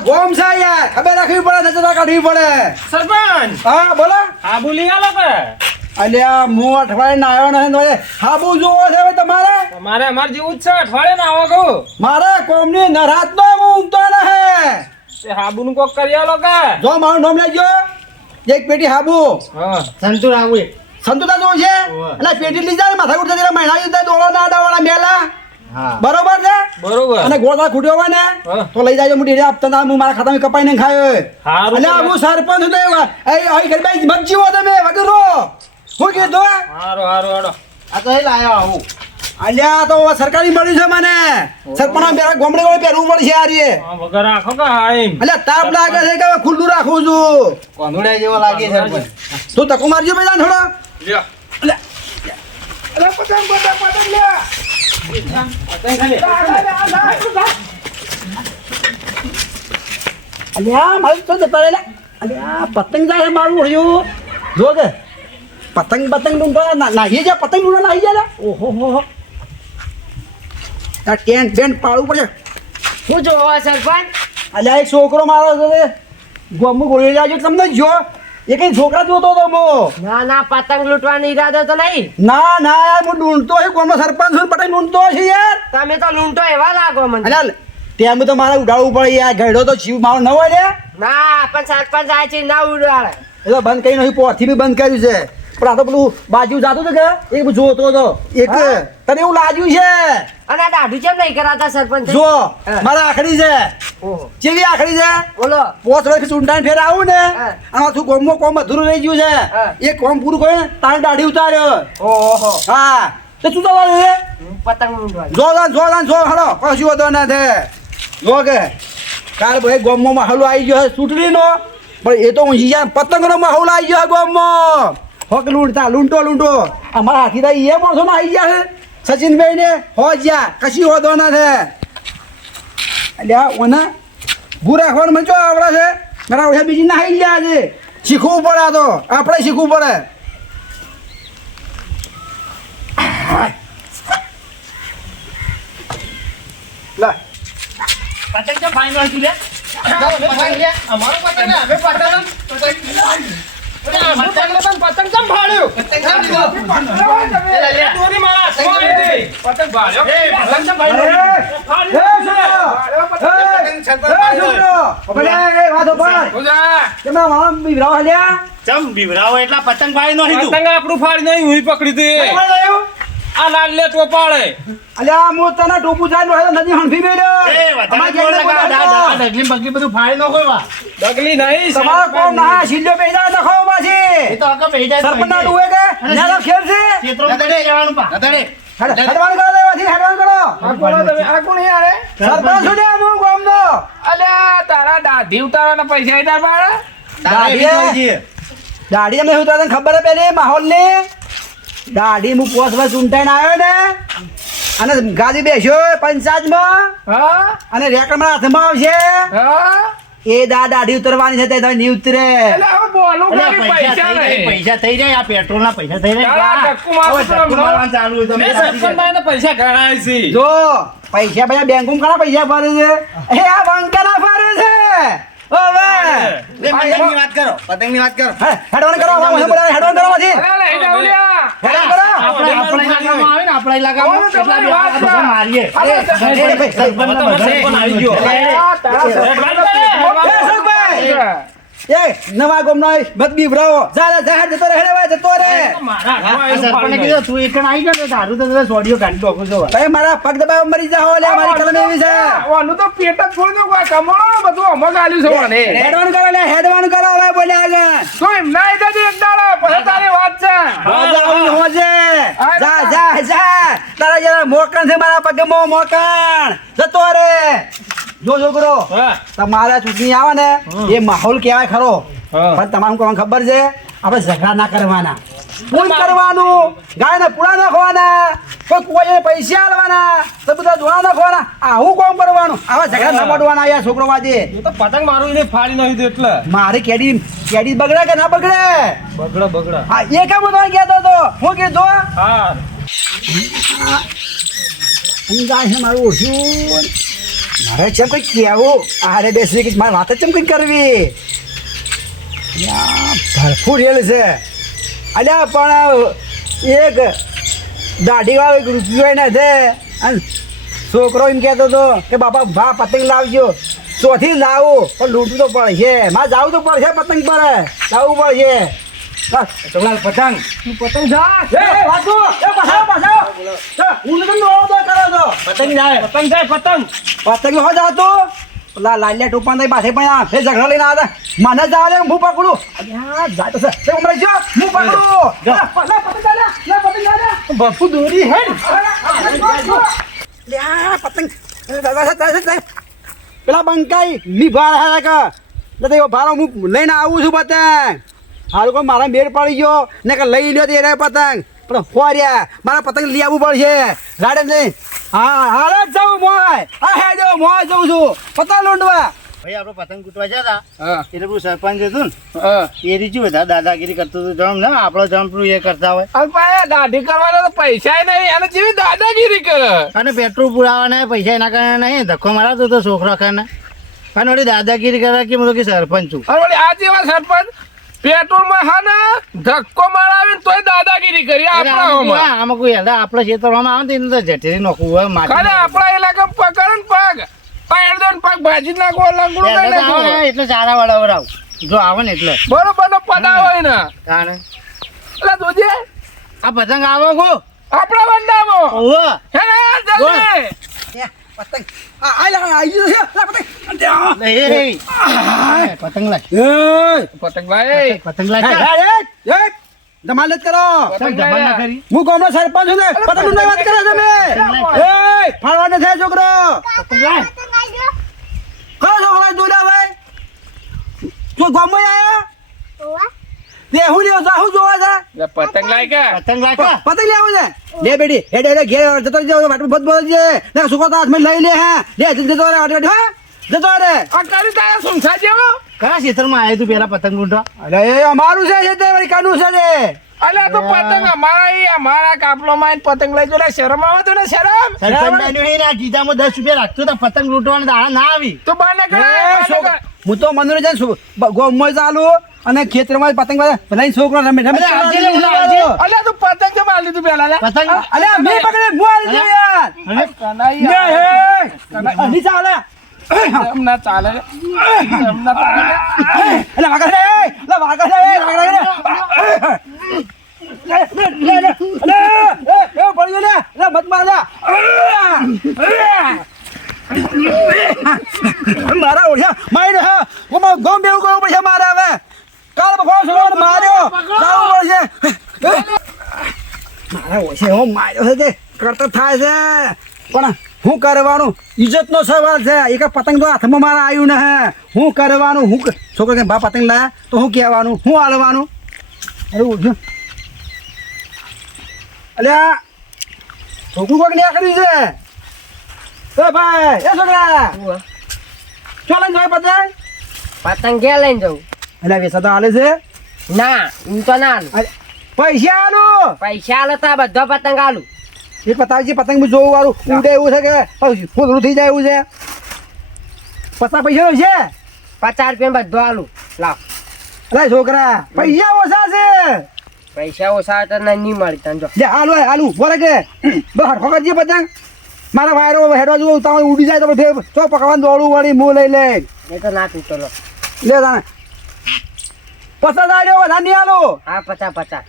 ગોમ છે યાર ખબર રાખવી પડે નજર કાઢવી પડે સરપંચ હા બોલો હા બોલી આલો કે અલ્યા હું અઠવાડિયે ના આવ્યો નથી હાબુ જોવો છે હવે તમારે અમાર જેવું જ છે અઠવાડિયે ના આવો કહું મારે કોમની નરાત નો હું ઊંઘતો નહે તે હાબુ નું કોક કરી આલો કે જો મારું નામ લેજો એક પેટી હાબુ હા સંતુર આવું સંતુતા જોવું છે એટલે પેટી લઈ જાય માથા કુટતા જરા મહિના યુદ્ધ દોડો ના દાવાળા મેલા હા બરોબર છે બરોબર અને ગોળા ખૂટ્યો હોય ને તો લઈ જાજો હું ડેરી આપતા હતા હું મારા ખાતામાં કપાઈને ખાયો હારું એટલે હું સરપંચ હતો એવા અહીં ઘર બાઈ મગજીવો તમે વગરો હું કીધું હારું હાડો આ તો એ લાયો આવું અલ્યા તો સરકારી મળ્યું છે મને સરપંચ મેરા ગોમડે ગોળે પહેરવું પડશે આ રે હા વગર રાખો કે હાઈમ અલ્યા તાપ લાગે છે કે ખુલ્લું રાખું છું કોંદુડા જેવો લાગે છે પણ તું તકો મારજો પેલા થોડો લ્યો અલ્યા પતંગ લે અલ્યા મારું તો જતા રહેલા અલ્યા પતંગ જાય મારું ઓળ્યું જો કે પતંગ લૂંટો નાહી જા પતંગ લૂંટો નાહી જા ઓહો હો આ ટેન્ટ બેન્ટ પાડવું પડે શું જોવો સરપંચ અલ્યા એક છોકરો મારો છે ગોમું ગોળી જાજો તમને જો એ કઈ છોકરા જોતો હતો મો ના પતંગ લૂંટવાનો ઈરાદો તો નહીં ના યાર હું લૂંટતો છે ગોમનો સરપંચ છું પતંગ લૂંટતો છે યાર તમે તો લૂંટો એવા લાગો મને અલ્યા તેમ તો મારે ઉડાડવું પડે યાર ઘડો તો જીવ મારો ન હોય રે ના પણ સરપંચ આ છે ના ઉડાડે એ તો બંધ કરી નહીં પોથી બી બંધ કર્યું છે પણ આ તો પેલું બાજુ જાતું હતું કે એક જોતો હતો એક તને એવું લાગ્યું છે અને આ દાઢું કેમ નહીં કરાતા સરપંચ જો મારા આખડી છે ઓહો ચેવી આખડી છે બોલો પોચ વર્ષ ચૂંટાઈને ફેર આવું ને અને તું કોમમાં કોમ અધૂરું રહી ગયું છે એ કોમ પૂરું કર્યું તારે દાઢી ઉતાર્યો ઓહો હા તો શું થવાનું છે પતંગ લૂંટવાનું જો હળો કશું હતો ના થે જો કે કાલ ભાઈ ગોમમાં માહોલ આવી ગયો છે ચૂંટણીનો પણ એ તો ઊંઘી જાય પતંગનો માહોલ આવી ગયો ગોમમાં હોક લૂંટો અમારા હાથીદાર એ માણસો ને આવી ગયા છે સચિનભાઈ ને હો જ્યાં કશી હોતો ના છે એટલે ઓને ભૂ રાખવાનું મને ચો આવડે છે મારા ઓછા બીજી ના આવી ગયા છે શીખવું પડે તો આપણે શીખવું પડે લા પતંગ તો ફાઈન હોય લે અમારો પતંગ ને હવે પતંગ પતંગ કેમ ફાડ્યું તોરી મારા સોય પતંગ ભાડ્યો પતંગ કેમ ચમ બીવરાવો એટલા પતંગ ફાડી નો લીધું પતંગ આપણું ફાડી નહીં હું પકડી તું આ લાલ લે ટોપાળે અલ્યા હું તને ટોપુ જાય નદી હણફી મેલ્યો એ વધારે ડગલી બગલી બધું ફાડી નો કોઈ વા ડગલી નહીં તમારો કોમ ના શીલ્યો બેજા નખો માસી એ તો આકા બેહી જાય સરપંચ ના ડુએ કે નાનો ખેલ છે ક્ષેત્રો નદડે જવાનું પા નદડે હેડવાન કરો દેવાથી હેડવાન કરો આ કોણ તમે આ કોણ યાર સરપંચ છું ને હું ગામનો અલ્યા તારા દાઢી ઉતારવાના પૈસા આઈ તાર મારા દાઢી અમે ઉતાર ખબર હે પેલી માહોલ ની દાઢી હું પોસ વર્ષ ચૂંટાઈને આવ્યો ને અને ગાદી બેસ્યો પંચાયતમાં હા અને રેકડમાં હાથમાં આવશે હા એ દાઢી ઉતરવાની છે તે નહીં ઉતરે એટલે હવે બોલું પૈસા નહીં પૈસા થઈ જાય આ પેટ્રોલ ના પૈસા થઈ તારા જાય ટક્કુ મારું મારવાનું ચાલુ હોય મેં સરપંચભાઈને પૈસા ગણાય છે જો પૈસા બેંકમાં ઘણા પૈસા ફરે છે એ આ બંકા ફરે છે ઓવે પતંગની વાત કરો હેડવાન કરો હેડવાન કરો માંથી અરે લઈ જાવ લ્યા હેડવાન કરો આપણા ઇલાકામાં આવે ને આપણા ઇલાકામાં એટલા બે આ બધા મારીએ આવી ગયો એ નવા ગોમનો મત બીવરાવો જા જાહેર જતો રહે જતો રે સરપંચને કીધું તું એકણ આવી ગયો ને તારું તો સોડિયો કાઢી ડોકો છો ભાઈ મારા પગ દબાવ મરી જાઓ લે મારી કલમ એવી છે ઓનું તો પેટ જ છોડી દો કોઈ કમળો બધું અમક આલ્યું છે મને હેડવાન કરો લે હેડવાન કરો હવે બોલ્યા આગળ તો એમ ના આવી એક દાડો પછી તારી વાત છે હોજે જા તારા જરા મોકણ છે મારા પગે મોકણ જતો રે જો છોકરો તમારા ચૂંટણી આવે ને એ માહોલ કહેવાય ખરો પણ તમારું કોણ ખબર છે આપણે ઝઘડા ના કરવાના પૂન કરવાનું ગાયને પૂરા નાખવાના કોઈ કોઈ પૈસા આલવાના તો બધા દોણા નાખવાના આવું કોમ કરવાનું આવા ઝઘડા ના પડવાના યાર છોકરો વાજે એ તો પતંગ મારું એને ફાડી નાખી દે એટલે મારી કેડી બગડે કે ના બગડે બગડા હા એ કામ તો કહેતો તો હું કીધું હા સમજાય છે મારું ઓછું મારે ચમ કંઈક કહેવું આરે બેસી કે મારે વાત જ ચમ કંઈક કરવી ભરપૂર રેલ છે અલ્યા પણ એક દાઢી વાળો એક રૂપિયો ના છે અને છોકરો એમ કહેતો હતો કે બાપા ભા પતંગ લાવજો ચોથી લાવું પણ લૂંટવું તો પડશે મારે જવું તો પડશે પતંગ પર લાવવું પડશે ચોકલાલ પતંગ તું પતંગ જા વાંચો પાછાવ હું તો કરો તો પતંગ જાય પતંગ હો જાતો પેલા લાલિયા ટોપા નહીં પાસે પણ આ ફેર ઝઘડા લઈને આવ્યા મને જવા દે હું પકડું જાય તો છે હમણાં જો હું પકડું બફુ દોરી હે પતંગ પેલા બંકાઈ નિભાર હે કે એવો ભારો હું લઈને આવું છું પતંગ હારું કોઈ મારા મેળ પડી ગયો ને કે લઈ લ્યો તે પતંગ પણ ફોર્યા મારા પતંગ લઈ આવવું પડશે ગાડે નહીં હા હારે જ જાઉં મોય હા હે જો મોય જઉં છું પતંગ લૂંટવા ભાઈ આપણે પતંગ કૂટવા જતા હા એટલે પેલું સરપંચ હતું હા ને એ રીચું બધા દાદાગીરી કરતું હતું જમ ને આપણો જમપલું એ કરતા હોય અલ્પાયા દાઢી કરવાના તો પૈસા નહીં અને જેવી દાદાગીરી કરે અને પેટ્રોલ પુરાવાના પૈસા એના કારણે નહીં ધક્કો મારાતો હતો છોકરા ખાને અને વળી દાદાગીરી કરવા કે હું તો કે સરપંચ છું અરે વળી આ જેવા સરપંચ પેટ્રોલ માં હા ને ધક્કો મારાવીને તોય દાદાગીરી કરી આપણા આમાં કોઈ હેડા આપણા ક્ષેત્રમાં આવે ને એને તો જઠેરી નોખવું હોય ખાલી આપણા ઇલાકામાં પકડ ને પગ પાડ પગ ભાજી નાખો લંગડું કરી નાખો એટલે ચારા વાળા આવ જો આવે ને એટલે બરોબર નો પદા હોય ને કારણ એટલે જોજે આ પતંગ આવો ગો આપણા બંદામાં ઓહો હે ને જલ્દી પતંગ આવી પતંગ લાય પતંગ ભાઈ પતંગ લાય ધમાલ જ કરો પતંગ જબર ના લાય. કરી હું ગામનો સરપંચ છું ને પતંગ નું વાત કરે તમે એ ફાળવાનો છે છોકરો પતંગ લાય કરો છોકરા દૂરા ભાઈ તું ગામમાં આયા તે હું લેવો જા હું જોવા જા લે પતંગ લાય કે પતંગ લાય કા પતંગ લેવો છે લે બેટી હેડે ઘેર જતો જાવ વાટ બધ બોલ છે ને સુકો તો હાથમાં લઈ લે હા લે જતો રે વાટ હા જતો રે આ કરી તારા સુનસા જેવો કયા ક્ષેત્રમાં આવ્યો તું પેલા પતંગ લૂંટવા અરે એ અમારું છે તે વળી કાનું છે તે અલ્યા તો પતંગ અમારા કાપલો માં પતંગ લઈ જો શરમ આવે તો ને શરમ સરપંચ ના ગીતામાં 10 રૂપિયા રાખતો તો પતંગ લૂંટવાના દાડા ના આવી તું બાને એ છોકરા હું તો મનોરંજન ગોમમાં ચાલુ અને ખેતરમાં પતંગ લઈને છોકરો રમે રમે અલ્યા તું પતંગ કેમ આલી તું પેલા લે પતંગ અલ્યા મે પકડે મુ આલી દે યાર ની ચાલે એમ ના ચાલે એમ ના ચાલે અલે વાગા રે લે વાગા રે એ પડી લે લે મત માર લે મારા ઓળ્યા માર્યો હા હું ગમ બેવું ગયો પછી મારે હવે કાલ બફાવ સવાર માર્યો જાવું પડશે મારા ઓછે હું માર્યો છે તે કરતો થાય છે પણ શું કરવાનું ઇજ્જતનો સવાલ છે એક પતંગ તો હાથમાં મારા આવ્યું ને હે શું કરવાનું હું છોકરો કે બા પતંગ લાયા તો શું કહેવાનું શું હાલવાનું અરે ઓછું અલ્યા છોકરું કોઈક નીકળ્યું છે એ ભાઈ એ છોકરા ચાલ જોઈ પતંગ પતંગ ક્યાં લઈને જવું એટલે વેસા તો હાલે છે ના હું તો ના આલું. પૈસા આલું પૈસા આલો તો આ બધો પતંગ આલું. એ પતાવજી પતંગ જોવું વાળું ઉડે એવું છે કે ફૂલરું થઈ જાય એવું છે 50 પૈસા છે 50 રૂપિયા બધો આલું. લાવ અરે છોકરા પૈસા ઓછા છે પૈસા ઓછા તો નહીં મળી તને જો. લે આલુ બોલે કે બહાર ફકરજી પતંગ મારા વાયરો હેડવા જોવું તમે ઉડી જાય તો ફેર ચો પકડવાનું દોડું વળી મું લઈ લે એ તો ના તૂટો લો. લે તાણે 50 આલ્યો વધારે નહીં આલો હા 50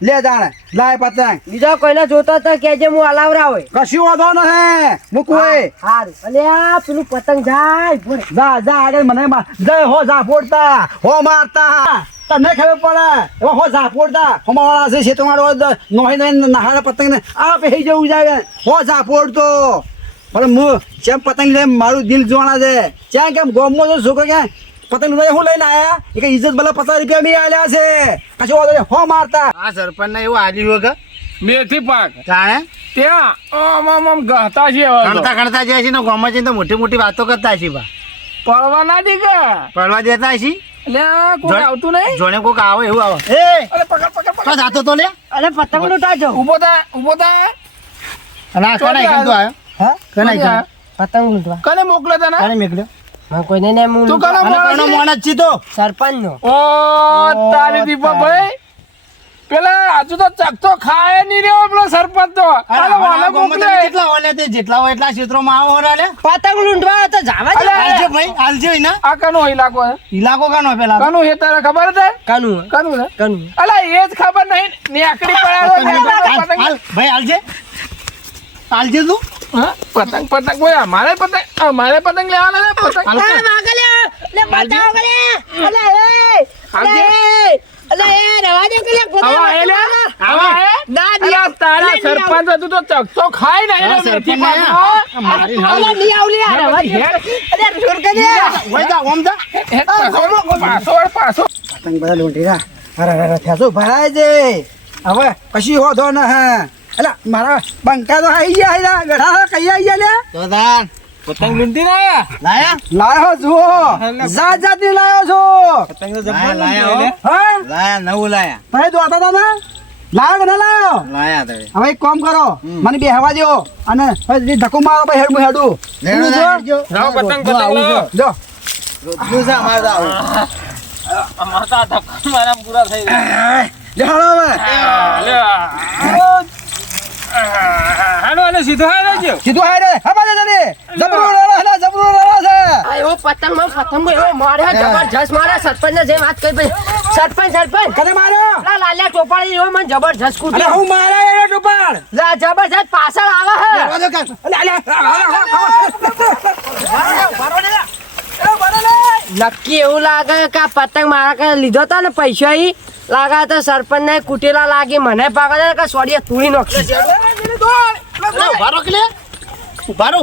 લે તાણે લાય પતંગ બીજો કોઈને જોતો તો કેજે હું હલાવરા હોય. કશું વાંધો નહીં મૂકવું હોય હારું અલ્યા પેલું પતંગ જાય ભોરે. જા આગળ મને જય હો જા ફોડતા હો મારતા તને ખબર પડે એવા હો જા ફોડતા હમાવાળા છે છે તમારો નોહી નોહી નહારા પતંગ ને આ પહેરી જવું જાય હો જા ફોડતો પણ હું જેમ પતંગ લે મારું દિલ જોવાના છે જ્યાં કેમ ગોમમાં જો છોકરો ક્યાં પતંગ લઈને હું લઈને આયા એ કે ઇજ્જત ભલે 50 રૂપિયા મેં આલ્યા છે કશું વાંધો નહીં હો મારતા આ સરપંચ ને એવું આલ્યું કે મેથી પાક તાણે ત્યાં આમ ગહતા છે હવે તો. ગણતા જાય છે ને ગામમાં જઈને તો મોટી મોટી વાતો કરતા છે બા પડવા ના દી કે પડવા દેતા છે એટલે કોઈ આવતું નહીં. જોણે કોક આવે એવું આવે એ અરે પકડ પકડ પકડ તો જાતો તો લે અરે પતંગ લૂંટાજો ઊભો થાય ઊભો થાય. અને આ કને કેમ તો આવ્યો હા કને કેમ પતંગ લૂંટવા કને મોકલે તને કને મેકલ્યો મને કોઈને ને હું તું કને અને કોનો મોકલે? મોણ જ છી તો સરપંચ નો ઓ તારી દીપકભાઈ પેલા આજુ તો ચકતો ખાય નહીં રહ્યો પેલો સરપંચ તો કાલે વાલે મોકલે. કેટલા હોય તે જેટલા હોય એટલા ક્ષેત્રોમાં આવો રે લે પતંગ લૂંટવા તો જવા દે આલજે ભાઈ આલજે ને આ કનો ઇલાકો હે? ઇલાકો કાનો પેલા કનું હે તારે ખબર છે? કાનું કનું છે? કાનું અલા એ જ ખબર નહીં નેકડી પડ્યો પતંગ. હાલ ભાઈ આલજે આલજે તું હા? પતંગ પતંગ કોઈ અમારે પતંગ લેવાના ને પતંગ. હાલ કે? આવા એ લે? આવા એ? અલા તારા સરપંચ હતું તો ચકતો ખાય નહીં તારા રે મેથી સરપંચ પાકનો. મારી ઓય જા ઓમ જા હેડ પાછો પાછો. પતંગ બધા લૂંટી રહ્યા. અરે થયા શું ભરાય છે હવે કશી હોધો ન હે અલા મારા બંકા તો આવી ગયા હેલા ગઢા કઈ આવી ગયા લે તો દાન પતંગ લૂંટી ને લાયા લાયો જુઓ જાત જાતની લાયો છો પતંગ લાયા હા લાયા નવું લાયા ભાઈ દોતા હતા ને લાયો કે ના લાયો લાયા તો હવે એક કામ કરો મને બેહવા દો અને પછી ધક્કો મારો ભાઈ હેડું હેડું લાવો પતંગ પતંગ લાવો. જો રોજનું છે અમારે તો આવું. અમાર તો આ ધક્કા મારા પૂરા થઈ ગયા. લે હાલો હવે હાલો અને સીધો હાલો જો. કીધું હાય રે હા બાજે જને જબરું લડો હેલા જબરું લડો છે એવો પતંગ એવો મારે જબરજસ્ત મારે સરપંચ ને જે વાત કરી ભાઈ સરપંચ કને માર્યો લાલ્યા ચોપાડી એવો મને જબરજસ્ત અરે કૂટ્યો હું મારે એ ટુપાડ જબરજસ્ત પાછળ આવે હે દરવાજો કાઢ નક્કી એવું લાગે કે આ પતંગ મારા કાંઈ લીધો તો ને પૈસા ઈ લાગે તો સરપંચ ને કુટેલા લાગી મને પાકે કે સોડિયા તૂડી નાખી ઉભારો કે લે ઉભારો